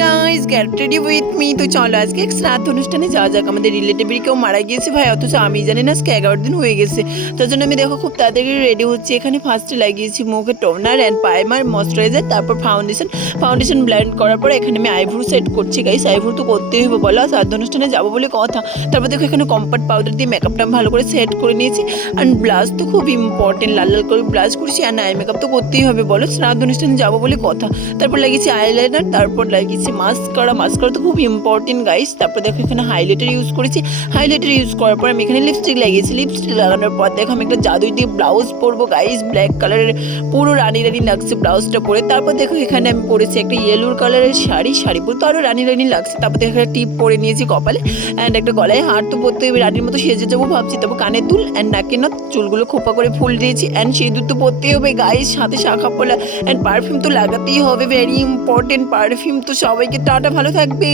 Guys get ready with me তো চলো আজকে এক শ্রাদ্ধ অনুষ্ঠানে যাওয়া যাক। আমাদের রিলেটিভের কেউ মারা গিয়েছে ভাই, অথচ আমি জানি না আজকে এগারো দিন হয়ে গেছে। তার জন্য আমি দেখো খুব তাড়াতাড়ি রেডি হচ্ছে। এখানে ফার্স্টে লাগিয়েছি মুখে টোনার অ্যান্ড প্রাইমার ময়শ্চারাইজার তারপর ফাউন্ডেশন ফাউন্ডেশন ব্লেন্ড করার পর এখানে আমি আইব্রু সেট করছি। গাইস আইব্রু তো করতেই হবে, বলো। শ্রাদ্ধ অনুষ্ঠানে যাব বলে কথা। তারপর দেখো এখানে কম্পাক্ট পাউডার দিয়ে মেকআপটা ভালো করে সেট করে নিয়েছি। অ্যান্ড ব্লাশ তো খুব ইম্পর্টেন্ট লাল লাল করে ব্লাশ করছি। আর আই মেকআপ তো করতেই হবে, বলো। শ্রাদ্ধ অনুষ্ঠানে যাব বলে কথা। তারপর লাগিয়েছি আইলাইনার তারপর লাগিয়েছি মাস্কারা মাস্কারা তো খুব ইম্পর্টেন্ট গাইস তারপর দেখো এখানে হাইলাইটার ইউজ করেছি। হাইলাইটার ইউজ করার পর আমি এখানে লিপস্টিক লাগিয়েছি। লিপস্টিক লাগানোর পর দেখো আমি একটা জাদুই দিয়ে ব্লাউজ পরবো গাইস ব্ল্যাক কালারের পুরো রানি রানি লাগছে ব্লাউজটা পরে। তারপর দেখো এখানে আমি পরেছি একটা ইয়েলোর কালারের শাড়ি। শাড়ি পরে তো আরও রানি রানি লাগছে। তারপর দেখো একটা টিপ পরে নিয়েছি কপালে। অ্যান্ড একটা গলায় হার তো পরতে হবে। রানির মতো সেজে যাব ভাবছি। তারপর কানে দুল অ্যান্ড নাকে না চুলগুলো খোপা করে ফুল দিয়েছি। অ্যান্ড সেই সিঁদুর তো পরতেই হবে গাইস সাথে শাখা পোলা। অ্যান্ড পারফিউম তো লাগাতেই হবে। ভেরি ইম্পর্টেন্ট পারফিউম তো সবাইকে টাটা ভালো থাকবে।